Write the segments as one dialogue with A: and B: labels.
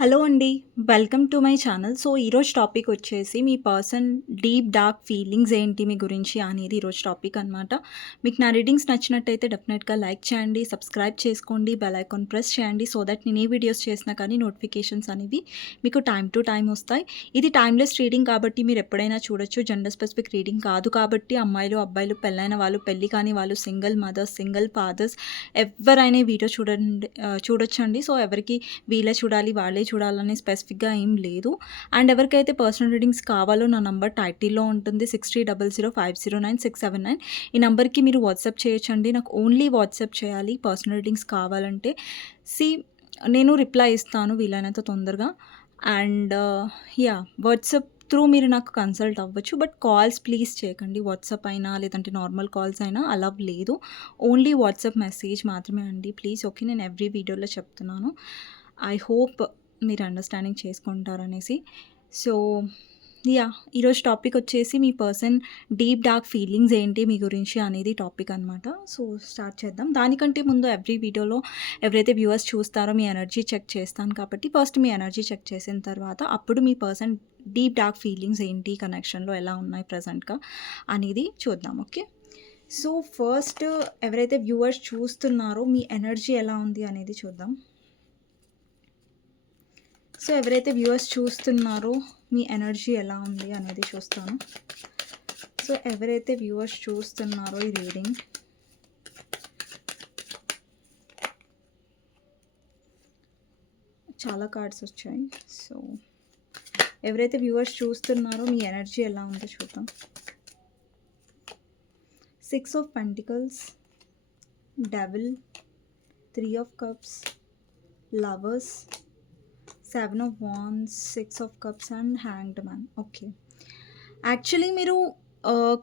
A: Hello అండి welcome to my channel. So ఈరోజు topic వచ్చేసి మీ పర్సన్ డీప్ డార్క్ ఫీలింగ్స్ ఏంటి మీ గురించి అనేది ఈరోజు టాపిక్ అనమాట మీకు నా రీడింగ్స్ నచ్చినట్టయితే డెఫినెట్గా లైక్ చేయండి సబ్స్క్రైబ్ చేసుకోండి బెల్ ఐకాన్ ప్రెస్ చేయండి సో దట్ నేను ఏ వీడియోస్ చేసినా కానీ నోటిఫికేషన్స్ అనేవి మీకు టైం టు టైం వస్తాయి. ఇది టైమ్లెస్ రీడింగ్ కాబట్టి మీరు ఎప్పుడైనా చూడొచ్చు. జెండర్ స్పెసిఫిక్ రీడింగ్ కాదు కాబట్టి అమ్మాయిలు అబ్బాయిలు పెళ్ళైన వాళ్ళు పెళ్ళి కాని వాళ్ళు సింగిల్ మదర్స్ సింగిల్ ఫాదర్స్ ఎవరైనా వీడియో చూడండి చూడొచ్చండి. సో ఎవరికి వీళ్ళే చూడాలి వాళ్ళే చూడాలని స్పెసిఫిక్గా ఏం లేదు. అండ్ ఎవరికైతే పర్సనల్ రీడింగ్స్ కావాలో నా నంబర్ టైటిల్లో ఉంటుంది six three double zero five zero nine six seven nine ఈ నెంబర్కి మీరు వాట్సాప్ చేయొచ్చండి. నాకు ఓన్లీ వాట్సాప్ చేయాలి. పర్సనల్ రీడింగ్స్ కావాలంటే సి నేను రిప్లై ఇస్తాను వీలైనంత తొందరగా. And uh, ya WhatsApp through మీరు నాకు కన్సల్ట్ అవ్వచ్చు. బట్ కాల్స్ ప్లీజ్ చేయకండి. వాట్సాప్ అయినా లేదంటే నార్మల్ కాల్స్ అయినా అలా లేదు. ఓన్లీ వాట్సాప్ మెసేజ్ మాత్రమే అండి. ప్లీజ్ ఓకే నేను ఎవ్రీ వీడియోలో చెప్తున్నాను. ఐ హోప్ మీరు అండర్స్టాండింగ్ చేసుకుంటారనేసి. సో యా ఈరోజు టాపిక్ వచ్చేసి మీ పర్సన్ డీప్ డార్క్ ఫీలింగ్స్ ఏంటి మీ గురించి అనేది టాపిక్ అనమాట సో స్టార్ట్ చేద్దాం. దానికంటే ముందు ఎవ్రీ వీడియోలో ఎవరైతే వ్యూవర్స్ చూస్తారో మీ ఎనర్జీ చెక్ చేస్తాను కాబట్టి ఫస్ట్ మీ ఎనర్జీ చెక్ చేసిన తర్వాత అప్పుడు మీ పర్సన్ డీప్ డార్క్ ఫీలింగ్స్ ఏంటి కనెక్షన్లో ఎలా ఉన్నాయి ప్రజెంట్గా అనేది చూద్దాం ఓకే సో ఫస్ట్ ఎవరైతే వ్యూవర్స్ చూస్తున్నారో మీ ఎనర్జీ ఎలా ఉంది అనేది చూద్దాం. సో ఎవరైతే వ్యూవర్స్ చూస్తున్నారో మీ ఎనర్జీ ఎలా ఉంది అనేది చూస్తాను. సో ఎవరైతే వ్యూవర్స్ చూస్తున్నారో ఈ రీడింగ్ చాలా కార్డ్స్ వచ్చాయి. సో ఎవరైతే వ్యూవర్స్ చూస్తున్నారో మీ ఎనర్జీ ఎలా ఉందో చూద్దాం. Six of pentacles double three of cups lovers seven of wands six of cups and hanged man okay. Actually మీరు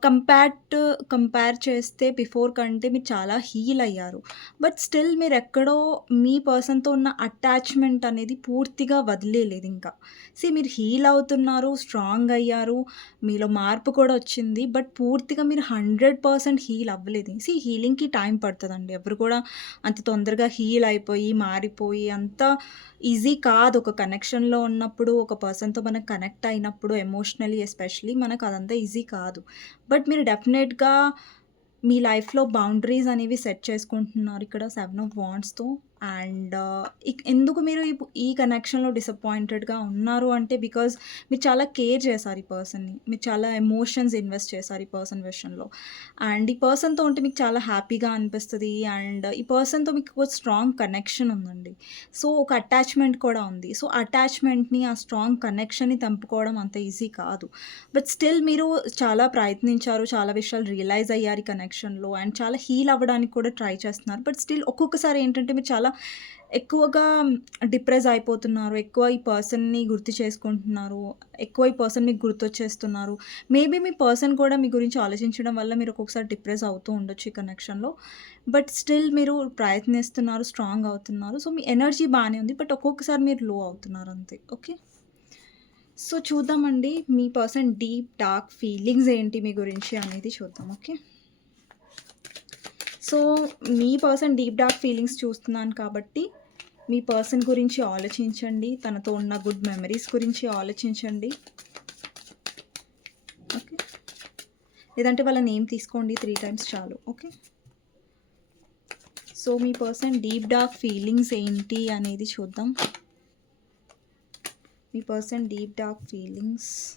A: కంపేర్ట్ కంపేర్ చేస్తే బిఫోర్ కంటే మీరు చాలా హీల్ అయ్యారు. బట్ స్టిల్ మీరు ఎక్కడో మీ పర్సన్తో ఉన్న అటాచ్మెంట్ అనేది పూర్తిగా వదిలేలేదు ఇంకా. సి మీరు హీల్ అవుతున్నారు స్ట్రాంగ్ అయ్యారు మీలో మార్పు కూడా వచ్చింది బట్ పూర్తిగా మీరు హండ్రెడ్ పర్సెంట్ హీల్ అవ్వలేదు. సి హీలింగ్కి టైం పడుతుందండి. ఎవరు కూడా అంత తొందరగా హీల్ అయిపోయి మారిపోయి అంత ఈజీ కాదు. ఒక కనెక్షన్లో ఉన్నప్పుడు ఒక పర్సన్తో మనకు కనెక్ట్ అయినప్పుడు ఎమోషనలీ ఎస్పెషలీ మనకు అదంతా ఈజీ కాదు. బట్ మీరు డెఫినెట్గా మీ లైఫ్లో బౌండరీస్ అనేవి సెట్ చేసుకుంటున్నారు ఇక్కడ సెవెన్ ఆఫ్ వాండ్స్తో. అండ్ ఎందుకు మీరు ఈ కనెక్షన్లో డిసప్పాయింటెడ్గా ఉన్నారు అంటే బికాజ్ మీరు చాలా కేర్ చేశారు ఈ పర్సన్ని మీరు చాలా ఎమోషన్స్ ఇన్వెస్ట్ చేశారు ఈ పర్సన్ విషయంలో. అండ్ ఈ పర్సన్తో ఉంటే మీకు చాలా హ్యాపీగా అనిపిస్తుంది అండ్ ఈ పర్సన్తో మీకు ఒక స్ట్రాంగ్ కనెక్షన్ ఉందండి. సో ఒక అటాచ్మెంట్ కూడా ఉంది. సో అటాచ్మెంట్ని ఆ స్ట్రాంగ్ కనెక్షన్ని తెంపుకోవడం అంత ఈజీ కాదు. బట్ స్టిల్ మీరు చాలా ప్రయత్నించారు చాలా విషయాలు రియలైజ్ అయ్యారు ఈ కనెక్షన్లో అండ్ చాలా హీల్ అవ్వడానికి కూడా ట్రై చేస్తున్నారు. బట్ స్టిల్ ఒక్కొక్కసారి ఏంటంటే మీరు చాలా ఎక్కువగా డిప్రెస్ అయిపోతున్నారు. ఎక్కువ ఈ పర్సన్ని గుర్తు చేసుకుంటున్నారు. ఎక్కువ ఈ పర్సన్ మీకు గుర్తొచ్చేస్తున్నారు. మేబీ మీ పర్సన్ కూడా మీ గురించి ఆలోచించడం వల్ల మీరు ఒక్కొక్కసారి డిప్రెస్ అవుతూ ఉండొచ్చు ఈ కనెక్షన్లో బట్ స్టిల్ మీరు ప్రయత్నిస్తున్నారు స్ట్రాంగ్ అవుతున్నారు. సో మీ ఎనర్జీ బాగానే ఉంది. బట్ ఒక్కొక్కసారి మీరు లో అవుతున్నారు అంతే. ఓకే? సో చూద్దామండి. మీ పర్సన్ డీప్ డార్క్ ఫీలింగ్స్ ఏంటి మీ గురించి అనేది చూద్దాం. ఓకే? సో మీ పర్సన్ డీప్ డార్క్ ఫీలింగ్స్ చూస్తున్నాను కాబట్టి మీ పర్సన్ గురించి ఆలోచించండి. తనతో ఉన్న గుడ్ మెమరీస్ గురించి ఆలోచించండి. ఓకే? లేదంటే వాళ్ళ నేమ్ తీసుకోండి త్రీ టైమ్స్ చాలు. ఓకే? సో మీ పర్సన్ డీప్ డార్క్ ఫీలింగ్స్ ఏంటి అనేది చూద్దాం. మీ పర్సన్ డీప్ డార్క్ ఫీలింగ్స్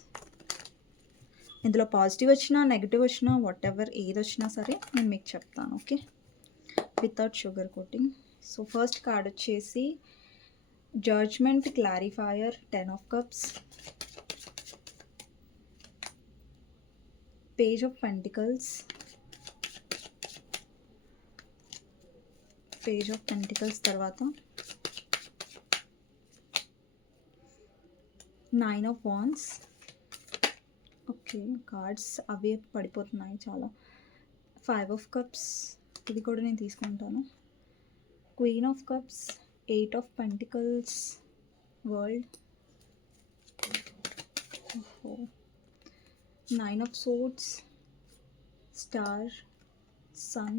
A: ఇందులో పాజిటివ్ వచ్చినా నెగిటివ్ వచ్చినా వాట్ ఎవర్ ఏది వచ్చినా సరే నేను మీకు చెప్తాను okay without sugar coating so first card వచ్చేసి judgement clarifier ten of cups page of pentacles page of pentacles తర్వాత. Nine of wands okay cards అవే పడిపోతున్నాయి చాలా. ఫైవ్ ఆఫ్ కప్స్ ఇది కూడా నేను తీసుకుంటాను. Queen of cups eight of pentacles world nine of swords star sun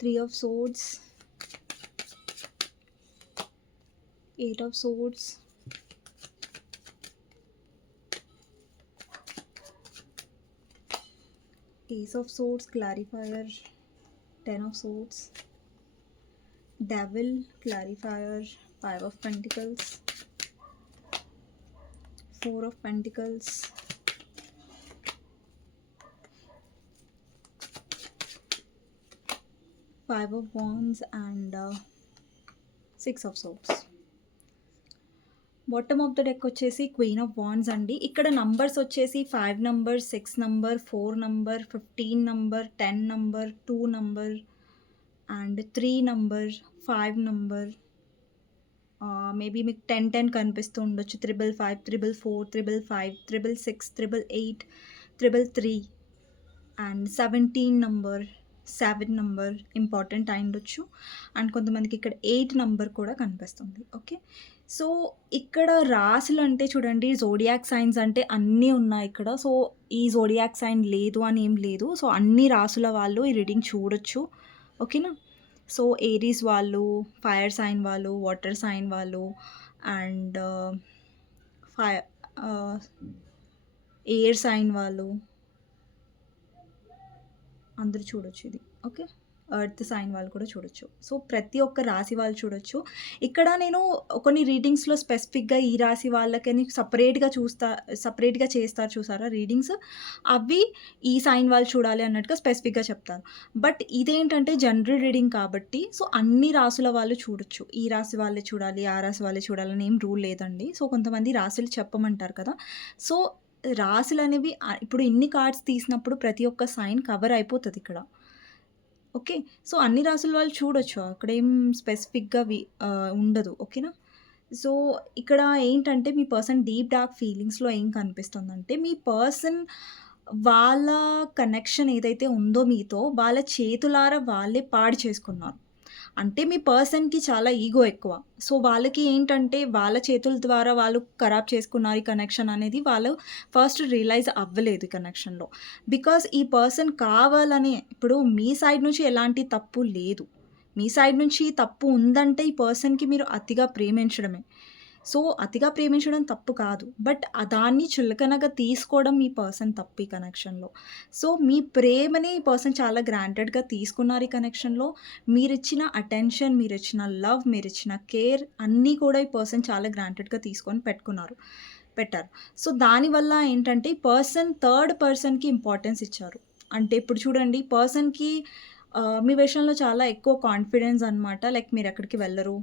A: three of swords Eight of Swords, Ace of Swords, Clarifier, Ten of Swords, Devil, Clarifier, Five of Pentacles, Four of Pentacles, Five of Wands, and uh, Six of Swords. Bottom of the deck వచ్చేసి queen of wands అండి. ఇక్కడ numbers వచ్చేసి five number six number four number fifteen number ten number two number and three number five number maybe మీకు ten ten కనిపిస్తూ ఉండొచ్చు. Triple five triple four triple five triple six triple eight triple three and seventeen number seven number important అయి ఉండొచ్చు. And కొంతమందికి ఇక్కడ eight number కూడా కనిపిస్తుంది. Okay so ఇక్కడ రాసులు అంటే చూడండి జోడియాక్ సైన్స్ అంటే అన్నీ ఉన్నాయి ఇక్కడ. సో ఈ జోడియాక్ సైన్ లేదు అని ఏం లేదు. సో అన్ని రాసుల వాళ్ళు ఈ రీడింగ్ చూడొచ్చు. ఓకేనా? సో ఏరీస్ వాళ్ళు ఫైర్ సైన్ వాళ్ళు వాటర్ సైన్ వాళ్ళు అండ్ ఫైర్ ఎయిర్ సైన్ వాళ్ళు. అందరూ చూడొచ్చు ఇది. ఓకే? ఎర్త్ సైన్ వాళ్ళు కూడా చూడొచ్చు. సో ప్రతి ఒక్క రాశి వాళ్ళు చూడొచ్చు. ఇక్కడ నేను కొన్ని రీడింగ్స్లో స్పెసిఫిక్గా ఈ రాశి వాళ్ళకని సపరేట్గా చూస్తా సపరేట్గా చేస్తారు చూసారా రీడింగ్స్ అవి ఈ సైన్ వాళ్ళు చూడాలి అన్నట్టుగా స్పెసిఫిక్గా చెప్తారు. బట్ ఇదేంటంటే జనరల్ రీడింగ్ కాబట్టి సో అన్ని రాసుల వాళ్ళు చూడొచ్చు. ఈ రాశి వాళ్ళే చూడాలి ఆ రాశి వాళ్ళే చూడాలని ఏం రూల్ లేదండి. సో కొంతమంది రాశులు చెప్పమంటారు కదా. సో రాశులు అనేవి ఇప్పుడు ఇన్ని కార్డ్స్ తీసినప్పుడు ప్రతి ఒక్క సైన్ కవర్ అయిపోతుంది ఇక్కడ. ఓకే. సో అన్ని రాసుల వాళ్ళు చూడొచ్చు. అక్కడ ఏం స్పెసిఫిక్గా వి ఉండదు. ఓకేనా? సో ఇక్కడ ఏంటంటే మీ పర్సన్ డీప్ డార్క్ ఫీలింగ్స్లో ఏం కనిపిస్తుందంటే మీ పర్సన్ వాళ్ళ కనెక్షన్ ఏదైతే ఉందో మీతో వాళ్ళ చేతులారా వాళ్ళే పాడు చేసుకున్నారు. అంటే మీ పర్సన్కి చాలా ఈగో ఎక్కువ. సో వాళ్ళకి ఏంటంటే వాళ్ళ చేతుల ద్వారా వాళ్ళు ఖరాబ్ చేసుకున్నారు ఈ కనెక్షన్ అనేది వాళ్ళు ఫస్ట్ రియలైజ్ అవ్వలేదు ఈ కనెక్షన్లో బికాస్ ఈ పర్సన్ కావాలని ఇప్పుడు మీ సైడ్ నుంచి ఎలాంటి తప్పు లేదు. మీ సైడ్ నుంచి తప్పు ఉందంటే ఈ పర్సన్కి మీరు అతిగా ప్రేమించడమే. సో అతిగా ప్రేమించడం తప్పు కాదు. బట్ దాన్ని చులకనగా తీసుకోవడం మీ పర్సన్ తప్పు ఈ కనెక్షన్లో. సో మీ ప్రేమని ఈ పర్సన్ చాలా గ్రాంటెడ్గా తీసుకున్నారు ఈ కనెక్షన్లో. మీరు ఇచ్చిన అటెన్షన్ మీరు ఇచ్చిన లవ్ మీరు ఇచ్చిన కేర్ అన్నీ కూడా ఈ పర్సన్ చాలా గ్రాంటెడ్గా తీసుకొని పెట్టుకున్నారు పెట్టారు. సో దానివల్ల ఏంటంటే పర్సన్ థర్డ్ పర్సన్కి ఇంపార్టెన్స్ ఇచ్చారు. అంటే ఇప్పుడు చూడండి పర్సన్కి మీ విషయంలో చాలా ఎక్కువ కాన్ఫిడెన్స్ అనమాట లైక్ మీరు ఎక్కడికి వెళ్ళరు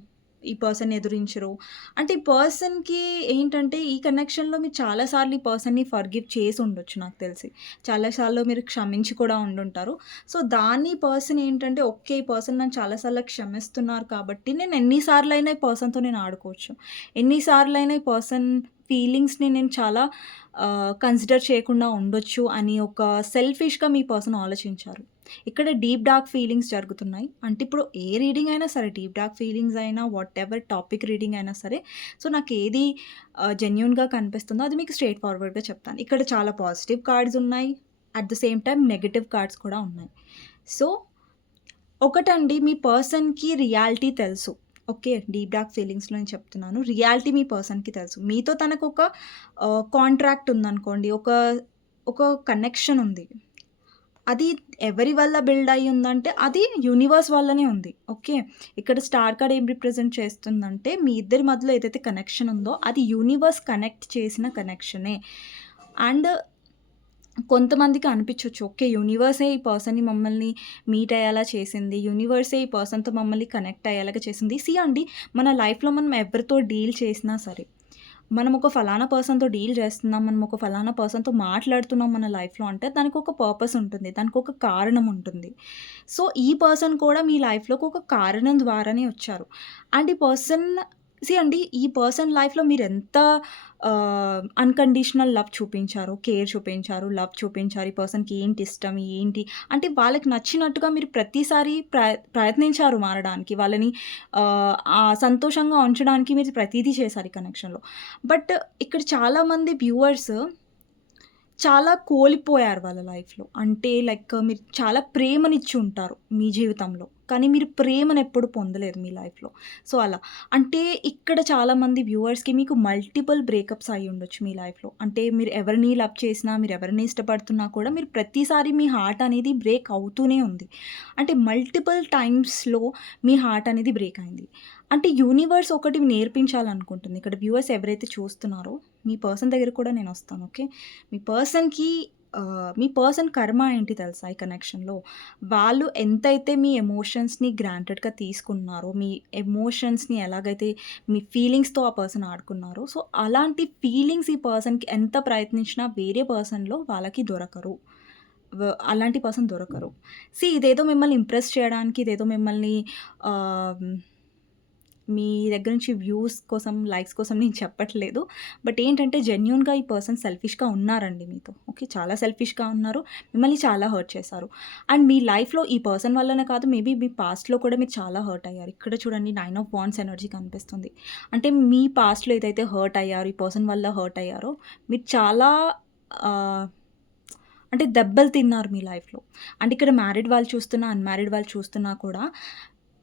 A: ఈ పర్సన్ ఎదురించరు. అంటే ఈ పర్సన్కి ఏంటంటే ఈ కనెక్షన్లో మీరు చాలాసార్లు ఈ పర్సన్ని ఫర్గివ్ చేసి ఉండొచ్చు నాకు తెలిసి. చాలాసార్లు మీరు క్షమించి కూడా ఉండుంటారు. సో దాన్ని పర్సన్ ఏంటంటే ఓకే ఈ పర్సన్ నన్ను చాలాసార్లు క్షమిస్తున్నారు కాబట్టి నేను ఎన్నిసార్లు అయినా ఈ పర్సన్తో నేను ఆడుకోవచ్చు. ఎన్నిసార్లు అయినా ఈ పర్సన్ ఫీలింగ్స్ని నేను చాలా కన్సిడర్ చేయకుండా ఉండొచ్చు అని ఒక సెల్ఫిష్గా మీ పర్సన్ ఆలోచించారు. ఇక్కడ డీప్ డార్క్ ఫీలింగ్స్ జరుగుతున్నాయి. అంటే ఇప్పుడు ఏ రీడింగ్ అయినా సరే డీప్ డార్క్ ఫీలింగ్స్ అయినా వాట్ ఎవర్ టాపిక్ రీడింగ్ అయినా సరే సో నాకు ఏది జెన్యున్గా కనిపిస్తుందో అది మీకు స్ట్రేట్ ఫార్వర్డ్గా చెప్తాను. ఇక్కడ చాలా పాజిటివ్ కార్డ్స్ ఉన్నాయి. At the same time negative cards కూడా ఉన్నాయి. సో ఒకటండి మీ పర్సన్కి రియాలిటీ తెలుసు. ఓకే డీప్ డార్క్ ఫీలింగ్స్లో నేను చెప్తున్నాను. రియాలిటీ మీ పర్సన్కి తెలుసు. మీతో తనకు ఒక కాంట్రాక్ట్ ఉందనుకోండి ఒక ఒక కనెక్షన్ ఉంది. అది ఎవరి వల్ల బిల్డ్ అయ్యి ఉందంటే అది యూనివర్స్ వల్లనే ఉంది. ఓకే? ఇక్కడ స్టార్ కార్డ్ ఏం రిప్రజెంట్ చేస్తుందంటే మీ ఇద్దరి మధ్యలో ఏదైతే కనెక్షన్ ఉందో అది యూనివర్స్ కనెక్ట్ చేసిన కనెక్షనే అండ్ కొంతమందికి అనిపించవచ్చు ఓకే యూనివర్సే ఈ పర్సన్ని మమ్మల్ని మీట్ అయ్యేలా చేసింది యూనివర్సే ఈ పర్సన్తో మమ్మల్ని కనెక్ట్ అయ్యేలాగా చేసింది. సి అండి మన లైఫ్లో మనం ఎవరితో డీల్ చేసినా సరే మనం ఒక ఫలానా పర్సన్తో డీల్ చేస్తున్నాం మనం ఒక ఫలానా పర్సన్తో మాట్లాడుతున్నాం మన లైఫ్లో అంటే దానికి ఒక పర్పస్ ఉంటుంది దానికి ఒక కారణం ఉంటుంది. సో ఈ పర్సన్ కూడా మీ లైఫ్లోకి ఒక కారణం ద్వారానే వచ్చారు. అండ్ ఈ పర్సన్ సీ అండి ఈ పర్సన్ లైఫ్లో మీరు ఎంత అన్కండిషనల్ లవ్ చూపించారు కేర్ చూపించారు లవ్ చూపించారు ఈ పర్సన్కి ఏంటి ఇష్టం ఏంటి అంటే వాళ్ళకి నచ్చినట్టుగా మీరు ప్రతిసారి ప్ర ప్రయత్నించారు మారడానికి వాళ్ళని సంతోషంగా ఉంచడానికి మీరు ప్రతిదీ చేశారు ఈ కనెక్షన్లో. బట్ ఇక్కడ చాలామంది వ్యూవర్స్ చాలా కోల్పోయారు వాళ్ళ లైఫ్లో. అంటే లైక్ మీరు చాలా ప్రేమనిచ్చి ఉంటారు మీ జీవితంలో. కానీ మీరు ప్రేమను ఎప్పుడు పొందలేదు మీ లైఫ్‌లో. సో, అలా. అంటే ఇక్కడ చాలామంది వ్యూవర్స్‌కి మీకు మల్టిపుల్ బ్రేకప్స్ అయ్యి ఉండొచ్చు మీ లైఫ్‌లో. అంటే మీరు ఎవరిని లవ్ చేసినా, మీరు ఎవరిని ఇష్టపడుతున్నా కూడా మీరు ప్రతిసారి మీ హార్ట్ అనేది బ్రేక్ అవుతూనే ఉంది. అంటే మల్టిపుల్ టైమ్స్‌లో మీ హార్ట్ అనేది బ్రేక్ అయింది. అంటే యూనివర్స్ ఒకటి నేర్పించాలనుకుంటుంది. ఇక్కడ వ్యూవర్స్ ఎవరైతే చూస్తున్నారో మీ పర్సన్ దగ్గర కూడా నేను వస్తాను ఓకే. మీ పర్సన్‌కి మీ పర్సన్ కర్మ ఏంటి తెలుసా ఈ కనెక్షన్‌లో? వాళ్ళు ఎంతైతే మీ ఎమోషన్స్‌ని గ్రాంటెడ్‌గా తీసుకున్నారో, మీ ఎమోషన్స్‌ని ఎలాగైతే మీ ఫీలింగ్స్‌తో ఆ పర్సన్ ఆడుకున్నారో, సో, అలాంటి ఫీలింగ్స్ ఈ పర్సన్‌కి ఎంత ప్రయత్నించినా వేరే పర్సన్‌లో వాళ్ళకి దొరకరు. అలాంటి పర్సన్ దొరకరు. సీ ఇదేదో మిమ్మల్ని ఇంప్రెస్ చేయడానికి, ఇదేదో మిమ్మల్ని మీ దగ్గర నుంచి వ్యూస్ కోసం, లైక్స్ కోసం నేను చెప్పట్లేదు. బట్ ఏంటంటే జెన్యున్గా ఈ పర్సన్ సెల్ఫిష్‌గా ఉన్నారండి మీతో. ఓకే. చాలా సెల్ఫిష్‌గా ఉన్నారు. మిమ్మల్ని చాలా హర్ట్ చేశారు. అండ్ మీ లైఫ్‌లో ఈ పర్సన్ వల్లనే కాదు మేబీ మీ పాస్ట్‌లో కూడా మీరు చాలా హర్ట్ అయ్యారు. ఇక్కడ చూడండి నైన్ ఆఫ్ బాండ్స్ ఎనర్జీ కనిపిస్తుంది. అంటే మీ పాస్ట్‌లో ఏదైతే హర్ట్ అయ్యారో, ఈ పర్సన్ వల్ల హర్ట్ అయ్యారో మీరు చాలా అంటే దెబ్బలు తిన్నారు మీ లైఫ్‌లో. అంటే ఇక్కడ మ్యారీడ్ వాళ్ళు చూస్తున్నా, అన్‌మ్యారీడ్ వాళ్ళు చూస్తున్నా కూడా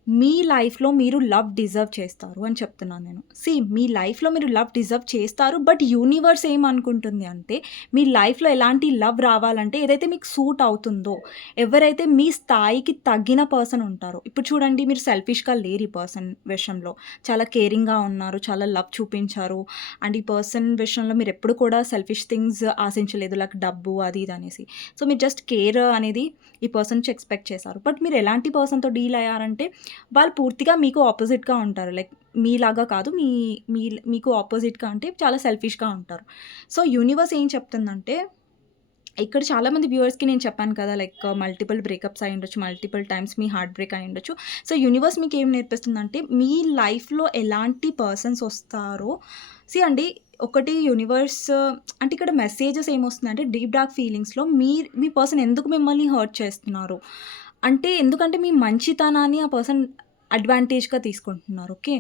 A: మీ లైఫ్‌లో మీరు లవ్ డిజర్వ్ చేస్తారు అని చెప్తున్నాను నేను. సి మీ లైఫ్‌లో మీరు లవ్ డిజర్వ్ చేస్తారు. బట్ యూనివర్స్ ఏమనుకుంటుంది అంటే మీ లైఫ్‌లో ఎలాంటి లవ్ రావాలంటే ఏదైతే మీకు సూట్ అవుతుందో, ఎవరైతే మీ స్థాయికి తగ్గిన పర్సన్ ఉంటారో ఇప్పుడు చూడండి మీరు సెల్ఫిష్‌గా లేరు ఈ పర్సన్ విషయంలో. చాలా కేరింగ్‌గా ఉన్నారు. చాలా లవ్ చూపించారు. అండ్ ఈ పర్సన్ విషయంలో మీరు ఎప్పుడు కూడా సెల్ఫిష్ థింగ్స్ ఆశించలేదు. లైక్ డబ్బు అది ఇది అనేసి. సో, మీరు జస్ట్ కేర్ అనేది ఈ పర్సన్ నుంచి ఎక్స్‌పెక్ట్ చేశారు. బట్ మీరు ఎలాంటి పర్సన్‌తో డీల్ అయ్యారంటే వాళ్ళు పూర్తిగా మీకు ఆపోజిట్‌గా ఉంటారు. లైక్ మీలాగా కాదు. మీ మీ మీకు ఆపోజిట్‌గా అంటే చాలా సెల్ఫిష్‌గా ఉంటారు. సో, యూనివర్స్ ఏం చెప్తుందంటే ఇక్కడ చాలామంది వ్యూవర్స్‌కి నేను చెప్పాను కదా! లైక్ మల్టిపుల్ బ్రేకప్స్ అయి ఉండొచ్చు. మల్టిపుల్ టైమ్స్ మీ హార్ట్ బ్రేక్ అయి ఉండొచ్చు. సో, యూనివర్స్ మీకు ఏం నేర్పిస్తుందంటే మీ లైఫ్‌లో ఎలాంటి పర్సన్స్ వస్తారో సీ అండి ఒకటి యూనివర్స్ అంటే ఇక్కడ మెసేజెస్ ఏమొస్తుందంటే డీప్ డార్క్ ఫీలింగ్స్‌లో మీ మీ పర్సన్ ఎందుకు మిమ్మల్ని హర్ట్ చేస్తున్నారు? అంటే ఎందుకంటే మీ మంచితనాన్ని ఆ పర్సన్ అడ్వాంటేజ్‌గా తీసుకుంటున్నారు. ఓకే.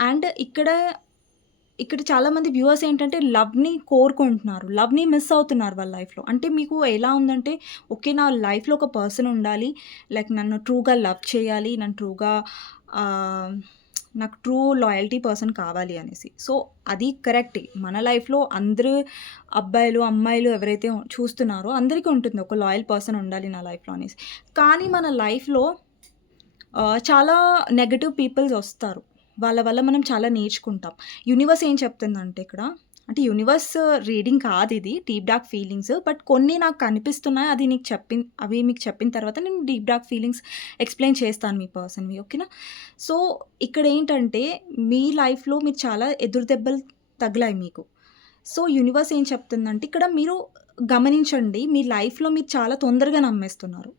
A: అండ్ ఇక్కడ ఇక్కడ చాలామంది వ్యూవర్స్ ఏంటంటే లవ్‌ని కోరుకుంటున్నారు. లవ్‌ని మిస్ అవుతున్నారు వాళ్ళ లైఫ్‌లో. అంటే మీకు ఎలా ఉందంటే ఓకే. నా లైఫ్‌లో ఒక పర్సన్ ఉండాలి. లైక్ నన్ను ట్రూగా లవ్ చేయాలి. నన్ను ట్రూగా నాకు ట్రూ లాయల్టీ పర్సన్ కావాలి అనేసి. సో, అది కరెక్టే. మన లైఫ్‌లో అందరూ అబ్బాయిలు, అమ్మాయిలు ఎవరైతే చూస్తున్నారో అందరికీ ఉంటుంది. ఒక లాయల్ పర్సన్ ఉండాలి నా లైఫ్‌లో అనేసి. కానీ మన లైఫ్‌లో చాలా నెగటివ్ పీపుల్స్ వస్తారు. వాళ్ళ వల్ల మనం చాలా నేర్చుకుంటాం. యూనివర్స్ ఏం చెప్తుందంటే ఇక్కడ అంటే universe reading కాదిది. Deep dark feelings. But కొన్ని నాకు కనిపిస్తున్నాయి. అది నీకు చెప్పిన అవి మీకు చెప్పిన తర్వాత నేను డీప్ డార్క్ ఫీలింగ్స్ ఎక్స్‌ప్లెయిన్ చేస్తాను మీ పర్సన్‌వి. ఓకేనా. సో, ఇక్కడ ఏంటంటే మీ లైఫ్‌లో మీరు చాలా ఎదురు దెబ్బలు తగిలాయి మీకు. సో, యూనివర్స్ ఏం చెప్తుందంటే ఇక్కడ మీరు గమనించండి. మీ లైఫ్‌లో మీరు చాలా తొందరగా నమ్మేస్తున్నారు.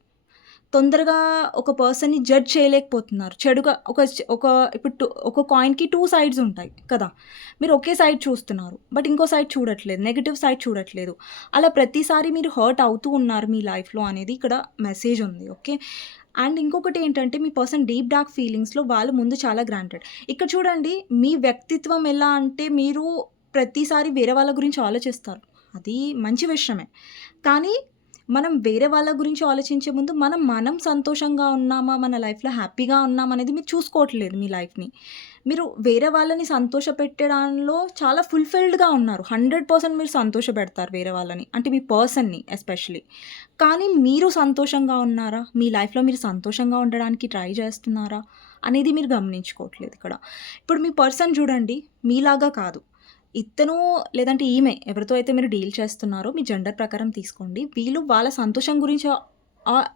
A: తొందరగా ఒక పర్సన్‌ని జడ్జ్ చేయలేకపోతున్నారు. చెడుగా ఒక ఒక ఇప్పుడు టు ఒక కాయిన్‌కి టూ సైడ్స్ ఉంటాయి కదా! మీరు ఒకే సైడ్ చూస్తున్నారు. బట్ ఇంకో సైడ్ చూడట్లేదు. నెగిటివ్ సైడ్ చూడట్లేదు. అలా ప్రతిసారి మీరు హర్ట్ అవుతూ ఉన్నారు మీ లైఫ్‌లో అనేది ఇక్కడ మెసేజ్ ఉంది. ఓకే. అండ్ ఇంకొకటి ఏంటంటే మీ పర్సన్ డీప్ డార్క్ ఫీలింగ్స్‌లో వాళ్ళు ముందు చాలా గ్రాంటెడ్. ఇక్కడ చూడండి మీ వ్యక్తిత్వం ఎలా అంటే మీరు ప్రతిసారి వేరే వాళ్ళ గురించి ఆలోచిస్తారు. అది మంచి విషయమే. కానీ మనం వేరే వాళ్ళ గురించి ఆలోచించే ముందు మనం మనం సంతోషంగా ఉన్నామా? మన లైఫ్‌లో హ్యాపీగా ఉన్నామా? అనేది మీరు చూసుకోవట్లేదు మీ లైఫ్‌ని. మీరు వేరే వాళ్ళని సంతోషపెట్టడంలో చాలా ఫుల్‌ఫిల్డ్‌గా ఉన్నారు. 100% మీరు సంతోషపెడతారు వేరే వాళ్ళని. అంటే మీ పర్సన్‌ని ఎస్పెషల్లీ. కానీ మీరు సంతోషంగా ఉన్నారా? మీ లైఫ్‌లో మీరు సంతోషంగా ఉండడానికి ట్రై చేస్తున్నారా? అనేది మీరు గమనించుకోవట్లేదు ఇక్కడ. ఇప్పుడు మీ పర్సన్ చూడండి మీలాగా కాదు. ఇతను లేదంటే ఈమె ఎవరితో అయితే మీరు డీల్ చేస్తున్నారో మీ జెండర్ ప్రకారం తీసుకోండి. వీళ్ళు వాళ్ళ సంతోషం గురించి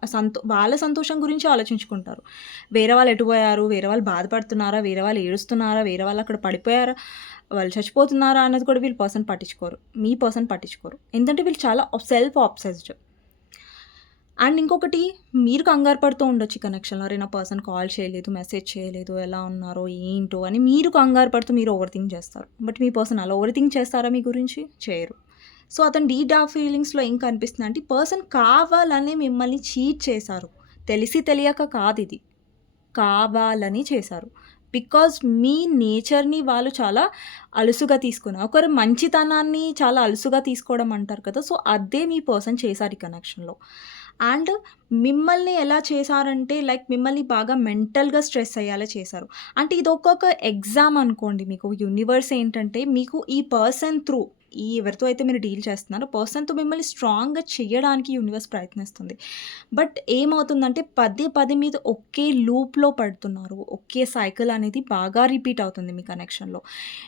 A: సంతో వాళ్ళ సంతోషం గురించి ఆలోచించుకుంటారు. వేరే వాళ్ళు ఎటు పోయారు? వేరే వాళ్ళు బాధపడుతున్నారా? వేరే వాళ్ళు ఏడుస్తున్నారా? వేరే వాళ్ళు అక్కడ పడిపోయారా? వాళ్ళు చచ్చిపోతున్నారా? అన్నది కూడా వీళ్ళు పర్సన్ పట్టించుకోరు. మీ పర్సన్ పట్టించుకోరు. ఎందుకంటే వీళ్ళు చాలా సెల్ఫ్ ఆబ్సెస్డ్. అండ్ ఇంకొకటి మీరు కంగారు పడుతూ ఉండొచ్చు కనెక్షన్‌లో. అరే! నా పర్సన్ కాల్ చేయలేదు, మెసేజ్ చేయలేదు, ఎలా ఉన్నారో, ఏంటో అని మీరు కంగారు పడుతూ మీరు ఓవర్ థింక్ చేస్తారు. బట్ మీ పర్సన్ అలా ఓవర్ థింక్ చేస్తారా మీ గురించి? చేయరు. సో, అతను డీ డా ఫీలింగ్స్‌లో ఏం కనిపిస్తుంది అంటే పర్సన్ కావాలని మిమ్మల్ని చీట్ చేశారు. తెలిసి తెలియక కాదు ఇది కావాలని చేశారు. బికాజ్ మీ నేచర్‌ని వాళ్ళు చాలా అలుసుగా తీసుకున్నారు. ఒకరు మంచితనాన్ని చాలా అలుసుగా తీసుకోవడం అంటారు కదా! సో, అదే మీ పర్సన్ చేశారు ఈ కనెక్షన్‌లో. అండ్ మిమ్మల్ని ఎలా చేశారంటే లైక్ మిమ్మల్ని బాగా మెంటల్‌గా స్ట్రెస్ అయ్యేలా చేశారు. అంటే ఇది ఒక్కొక్క ఎగ్జామ్ అనుకోండి మీకు. యూనివర్స్ ఏంటంటే మీకు ఈ పర్సన్ త్రూ ఈ ఎవరితో అయితే మీరు డీల్ చేస్తున్నారో పర్సన్‌తో మిమ్మల్ని స్ట్రాంగ్‌గా చేయడానికి యూనివర్స్ ప్రయత్నిస్తుంది. బట్ ఏమవుతుందంటే పదే పదే మీద ఒకే లూప్‌లో పడుతున్నారు. ఒకే సైకిల్ అనేది బాగా రిపీట్ అవుతుంది మీ కనెక్షన్‌లో.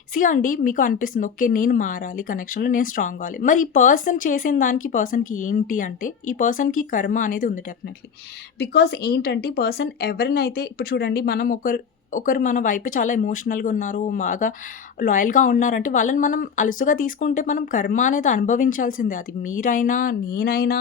A: సీ అండి మీకు అనిపిస్తుంది ఓకే నేను మారాలి కనెక్షన్‌లో నేను స్ట్రాంగ్ అవ్వాలి. మరి ఈ పర్సన్ చేసిన దానికి పర్సన్‌కి ఏంటి అంటే ఈ పర్సన్‌కి కర్మ అనేది ఉంది డెఫినెట్‌లీ. బికాస్ ఏంటంటే పర్సన్ ఎవరినైతే ఇప్పుడు చూడండి మనం ఒకరు ఒకరు మన వైపు చాలా ఎమోషనల్‌గా ఉన్నారు. బాగా లాయల్‌గా ఉన్నారంటే వాళ్ళని మనం అలుసుగా తీసుకుంటే మనం కర్మ అనేది అనుభవించాల్సిందే. అది మీరైనా, నేనైనా,